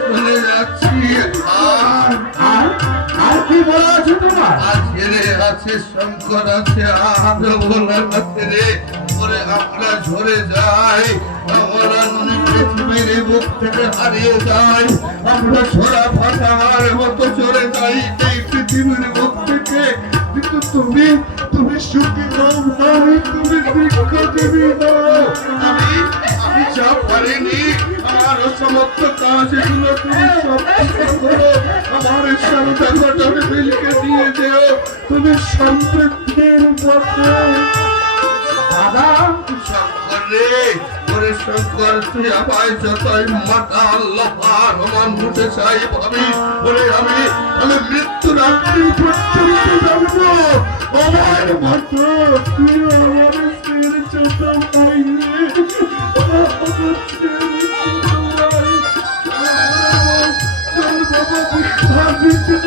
চলে যাচ্ছি। আর কি বলা আছে তোমার? ছেড়ে আছে, শঙ্কর আছে, আর বলার আছে রে। আমরা ঝরে যাই, আমরা পৃথিবীর বুক থেকে হারিয়ে যাই, আমরা ছোড়া ফাটার মতো চলে যাই এই পৃথিবীর বুক থেকে। কিন্তু তুমি তুমি সুখী নও নাই, তুমি বৃক্ষ দেবী নও। আমি যা পারিনি, আমার অসমর্থ কাজ, এগুলো তুমি সব করো। আমার সারদা ঘটন মিলকে দিয়ে যেও তুমি সমৃদ্ধির পথে। দাদা শঙ্কর রে, ওরে শঙ্কর, তুই আমায় যতই মাতা আল্লাহ রমান উঠে চাই ভাবি, ওরে আমি মৃত্যু রাত্রি পর্যন্ত জানবো আমার মাত্র তুই আমার স্ত্রীর চোখ পাইনি। বাবা বিস্তারিত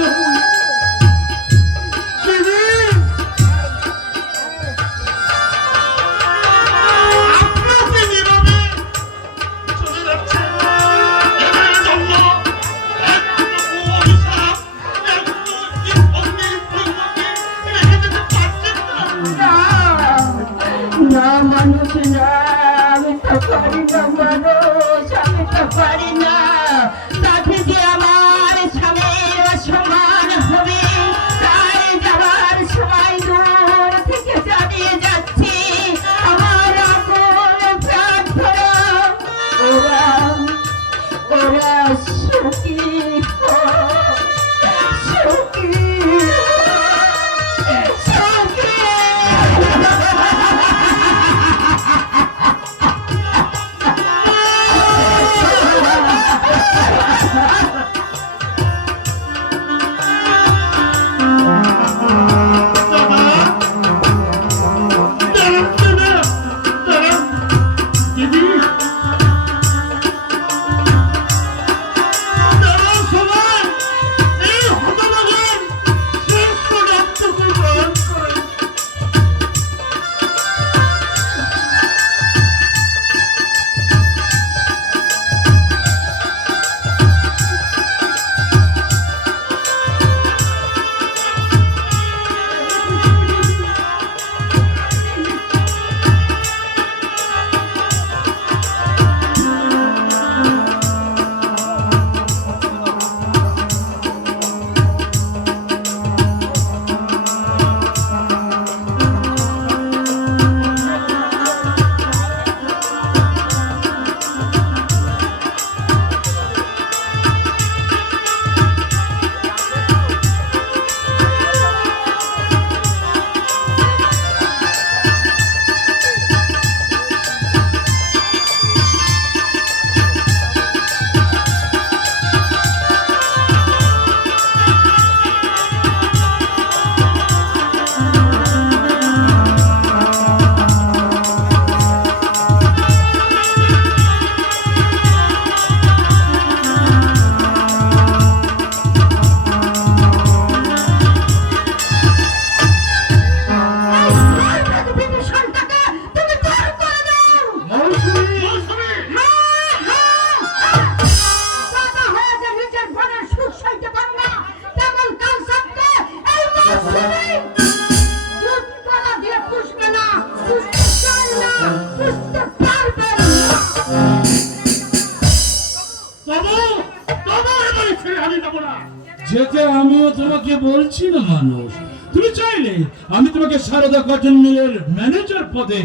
যেতে আমিও তোমাকে বলছি না মানুষ, তুমি চাইলে আমি তোমাকে সারদা কটন মিলের ম্যানেজার পদে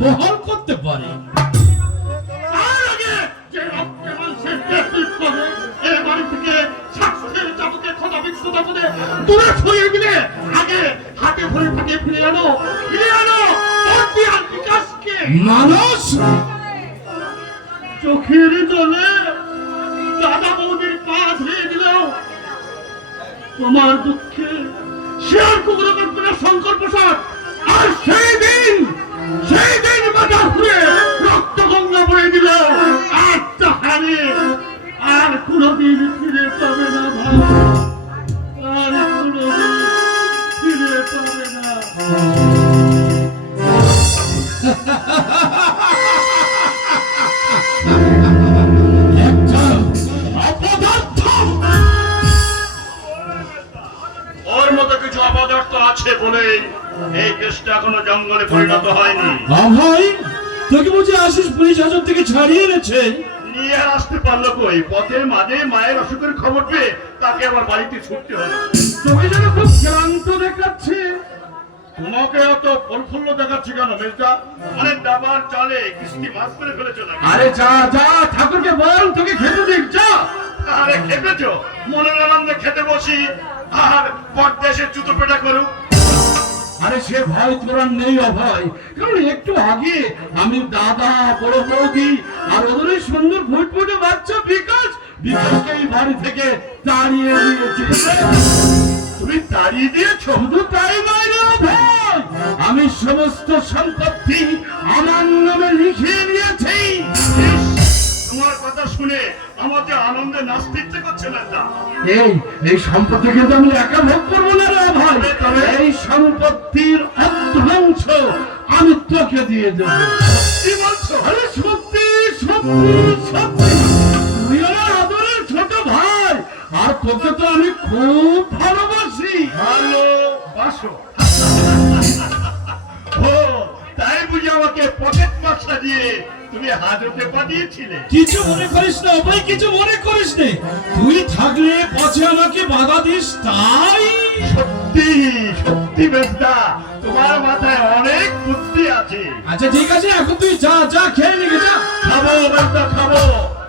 বহাল করতে পারি। মানুষ চোখের জলে দাদা বৌদির পা ধুয়ে দিল, তোমার দুঃখে সে আর কুকুর করতে না শঙ্কর প্রসাদ। আর সেই দিন মাথা ঘুরে রক্ত গঙ্গা বয়ে দিল, আর তাহারে আর কোনদিন ফিরে পাবে না ভাই, আর কোনদিন ফিরে পাবে না। বলে এই কেসটা এখনো জঙ্গলে পরিণত হয়নি। ভাই তোকে বুঝি আশিস পুলিশ হাজত থেকে ছাড়িয়ে এনেছে? নিয়ে আর আসতে পারলো কই? পথের মাঝে মায়ের অসুখের খবর পেয়ে তাকে আবার বাড়িতে ছুটতে হলো। তোকে যেন খুব ক্লান্ত দেখাচ্ছে। তোমাকে অত প্রফুল্ল দেখাচ্ছি কেন মির্জা? মানে ডাবার চালে কিস্তি মাছ করে ফেলেছো নাকি? আরে যা যা, ঠাকুরকে বল তোকে খেতে দিক, যা। আরে খেপেছো? মনের আনন্দে খেতে বসি আর পরদেশে জুতো পেটা করুক। আরে সে ভয় তোর আর নেই অভয়, কারণ একটু আগে আমি দাদা, বড় বৌদি আর ওদের ওই সুন্দর ফুটফুটে বাচ্চা বিকাশকে এই বাড়ি থেকে তাড়িয়ে দিয়েছি। তুমি তাড়িয়ে দিয়েছো? শুধু তাই নয় রে অভয়, আমি সমস্ত সম্পত্তি আমার নামে লিখিয়ে নিয়েছি। তোমার কথা শুনে আমার যে আনন্দে নাচতে ইচ্ছে করছে না। এই সম্পত্তি কিন্তু আমি একা ভোগ করবো না রে ভাই, তবে এই সম্পত্তির অর্ধাংশ আমি তোকে দিয়ে দেবো। কি বলছো? আরে সত্যি সত্যি সত্যি, তুই আমার আদরের ছোট ভাই, আর তোকে তো আমি খুব ভালোবাসি। ভালোবাসো? ও তাই বুঝি আমাকে পকেট মার সাজিয়ে তুমি হাজতে পাঠিয়েছিলে? কিছু মনে করিস না ভাই, কিছু মনে করিস না, তুই থাকলে পথে আমাকে বাধা দিস তাই। সত্যি সত্যি বেস্তা, তোমার মাথায় অনেক বুদ্ধি আছে। আচ্ছা ঠিক আছে, এখন তুই যা যা খেয়ে নিয়ে যা। খাবো বেস্তা খাবো,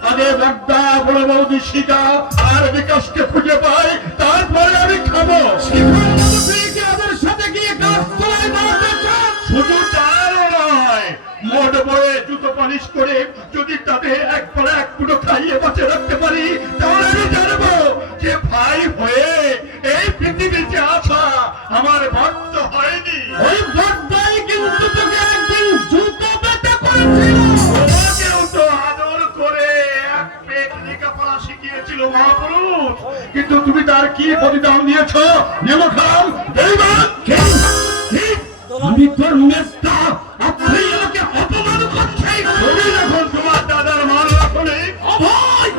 আগে বাগদা বড় বৌদি শিকা আর বিকাশকে খুঁজে পাই, তারপরে আমি খাবো। ওদের সাথে গিয়ে গাছ তলায় দাঁড়াতে চাস? শুধু তারও নয়, মোট বয়ে জুতো পালিশ করে যদি তাদের একবার এক ফুটো খাইয়ে বাঁচে রাখতে পারি, তাহলে আমি জানবো যে ভাই হয়ে এই পৃথিবীতে আসা আমার ভক্ত হয়নি। ওই বড়দাই কিন্তু তোকে একদিন জুতো পেতে করেছিল। তোমাকেও তো আদর করে এক পেট লেখাপড়া শিখিয়েছিল মহাপুরুষ, কিন্তু তুমি তার কি প্রতিদান দিয়েছো? নেমখাম বেঈমান। আমি তোর মেস্তা, আপনি আমাকে অপমান করছেন। তুমি যখন তোমার দাদার মান রাখো নি, অভয়,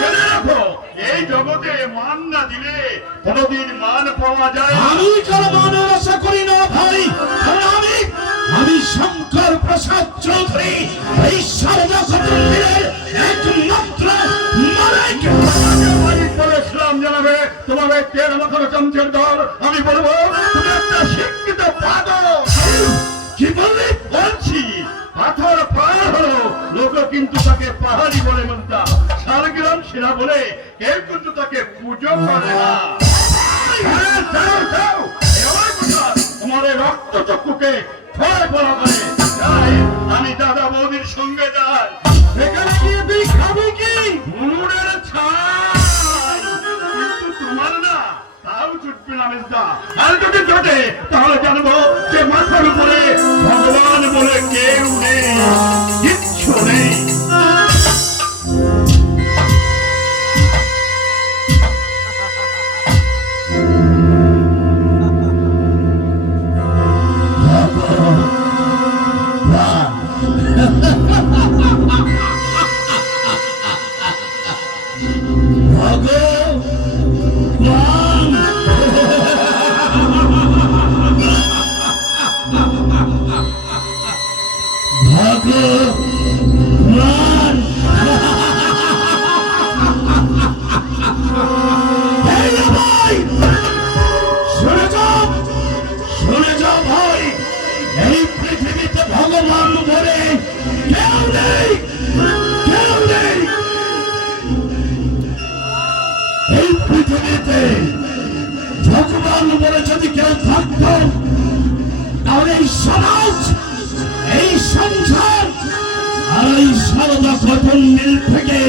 জেনে রাখো এই জগতে মান না দিলে কোনদিন মান পাওয়া যায় না। আমি কারো মানের আশা করি না ভাই, কারণ আমি শঙ্কর প্রসাদ চৌধুরী, এই সারদা কুটুম্বের একমাত্র মালিক। মালিক বলে ইসলাম জানাবে, তোমার এই তেল মাখানো চামচের দল, আমি বলবো তুমি একটা শিক্ষিত পাগল। কি বললি? বলছি পাথর পাহাড় হলো, লোক কিন্তু তাকে পাহাড়ি বলে মানতা, শালগ্রাম সেনা বলে কেউ কিন্তু তাকে পুজো করে না। হ্যাঁ, যাও, যাও, এ আমার কথা, তোমার এই রক্ত চক্ষুকে ভয় বলা করে। তাই আমি দাদা বৌদির সঙ্গে যাই। সেখানে গিয়ে তুই খাবি কি? মুনুরের ছাই, কিন্তু তোমার না, তাও ছুটবে না মেজদা। আর যদি জোটে তাহলে জানবো যে মাথার উপরে ভগবান বলে কেউ নেই, কিচ্ছু নেই। শুনে যাও ভাই, এই পৃথিবীতে ভগবান বলে কেউ নেই, কেউ নেই। এই পৃথিবীতে ভগবান বলে যদি কেউ থাকত, তাহলে এই সমাজ, এই সংসার আর এই সারদা কটন মিল থেকে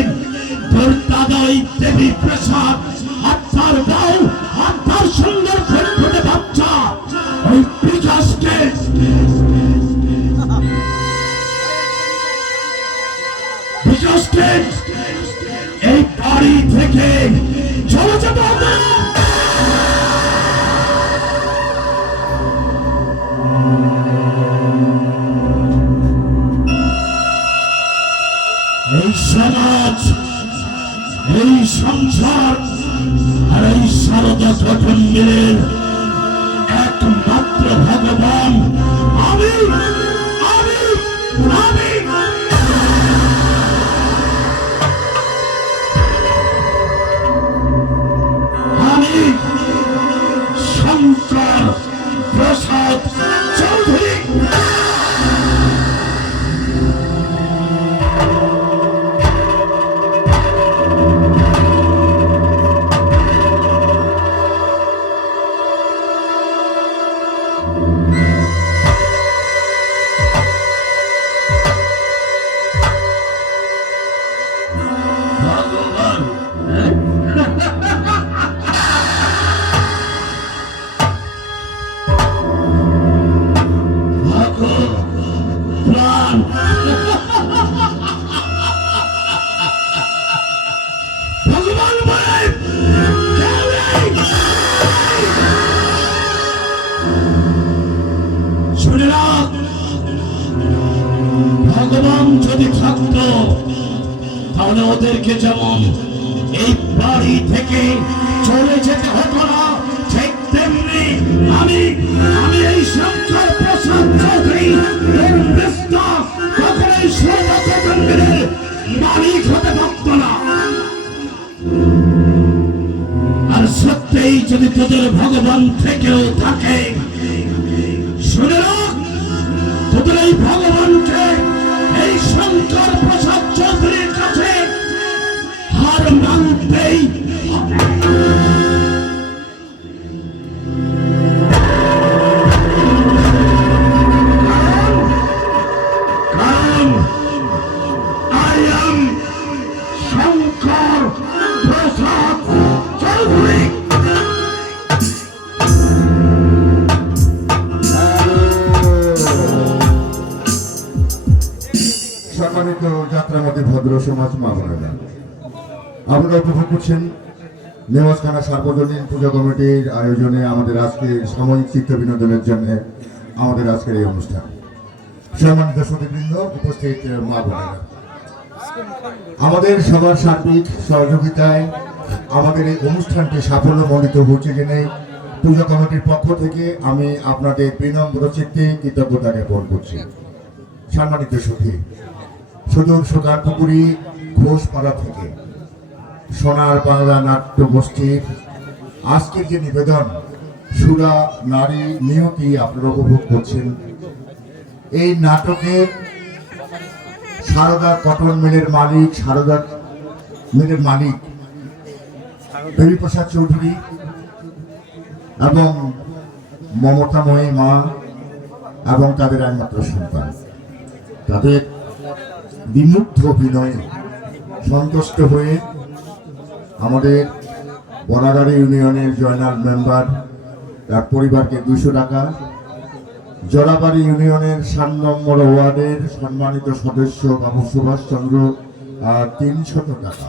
তোর দাদা ওই দেবী প্রসাদ আর তার বউ আর তার সুন্দর ফুটফুটে বাচ্চা ওই বিকাশকে এই বাড়ি থেকে চলে যেতে হবে। এই সমাজ, এই সংসার আর এই সারদা গঠন মিলের এক একমাত্র ভগবান আমি আমি আমি আমি শঙ্কর প্রসাদ চৌধুরী। ভগবান, ভগবান ভগবান বলে কেউ নেই। শুনে রাখ, ভগবান যদি থাকতো তাহলে ওদেরকে যেমন এই বাড়ি থেকে চলে যেতে হতো না, ঠিক তেমনি আমি আমি এই শঙ্কর প্রসাদ চৌধুরী এর বিস্তা কখনোই সর্বপ্রথমের মালিক হতে পারত না। আর সত্যিই যদি তোদের ভগবান থেকেও থাকে, শুনে রাখ, তোদের এই ভগবানকে এই শঙ্কর প্রসাদ চৌধুরীর কাছে হার মানতেই হবে। কারণ I am শঙ্কর প্রসাদ চৌধুরী। সম্মানিত যাত্রার মধ্যে ভদ্র সমাজ মা বোনেরা, আপনারা উপভোগ করছেন নেওয়াজখানা সার্বজনীন পূজা কমিটির আয়োজনে আমাদের আজকে সাময়িক চিত্ত বিনোদনের জন্য আমাদের আজকের এই অনুষ্ঠান। সম্মানিত শ্রোতৃবৃন্দ, উপস্থিত মা বোনেরা, আমাদের সবার সার্বিক সহযোগিতায় আমাদের এই অনুষ্ঠানটি সাফল্যমণ্ডিত হচ্ছে জেনে পূজা কমিটির পক্ষ থেকে আমি আপনাদের বিনম্র চিত্তে কৃতজ্ঞতা জ্ঞাপন করছি। সম্মানিত সুধী, সুদূর সোনারপুকুরি ঘোষপাড়া থেকে সোনার বাংলা নাট্য গোষ্ঠীর আজকের যে নিবেদন সুরা নারী নিয়তি আপনারা উপভোগ করছেন, এই নাটকের সারদা কটন মিলের মালিক, সারদা মিলের মালিক দেবীপ্রসাদ চৌধুরী এবং মমতাময়ী মা এবং তাদের একমাত্র সন্তান, তাদের বিমুগ্ধ অভিনয়ে সন্তুষ্ট হয়ে আমাদের বনাগাড়ি ইউনিয়নের জয়নাল মেম্বার তার পরিবারকে 200 টাকা, জলাবাড়ি ইউনিয়নের 7 নম্বর ওয়ার্ডের সম্মানিত সদস্য বাবু সুভাষ চন্দ্র 300 টাকা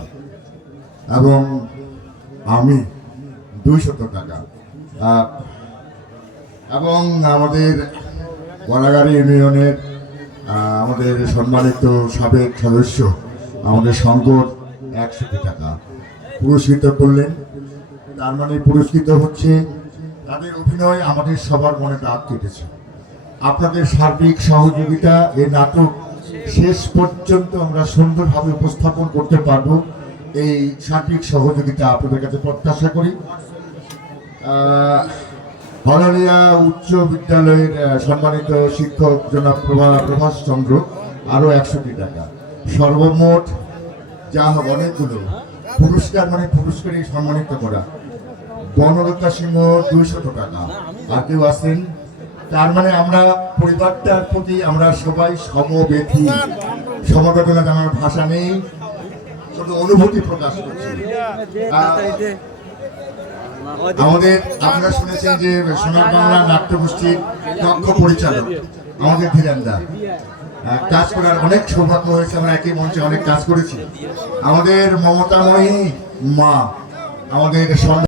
এবং আমি 200 টাকা এবং আমাদের বনাগাড়ি ইউনিয়নের আমাদের সম্মানিত সাবেক সদস্য আমাদের শঙ্কর 100 টাকা পুরস্কৃত করলেন। তার মানে পুরস্কৃত হচ্ছে তাদের অভিনয় আমাদের সবার মনে দাগ কেটেছে। আপনাদের সার্বিক সহযোগিতা এই নাটক শেষ পর্যন্ত আমরা সুন্দরভাবে উপস্থাপন করতে পারবো, এই সার্বিক সহযোগিতা আপনাদের কাছে প্রত্যাশা করি। হলালিয়া উচ্চ বিদ্যালয়ের সম্মানিত শিক্ষক জনাব প্রভাস চন্দ্র আরো 100 টাকা, সর্বমোট যা হবে অনেকগুলো পুরস্কার, মানে পুরস্কারই সম্মানিত করা। বনলতা সিংহ 200 টাকা। আর কেউ আছেন? তার মানে আমরা পরিবারটার প্রতি আমরা সবাই সমবেথী, সমবেদনা জানার ভাষা নেই, শুধু অনুভূতি প্রকাশ করছি। আমাদের আপনারা শুনেছেন যে সোনার বাংলা নাট্যগোষ্ঠীর দক্ষ পরিচালক আমাদের ধীরেন্দা, কাজ করার অনেক সৌভাগ্য হয়েছে, আমরা একই মঞ্চে অনেক কাজ করেছি। আমাদের মমতাময়ী মা, আমাদের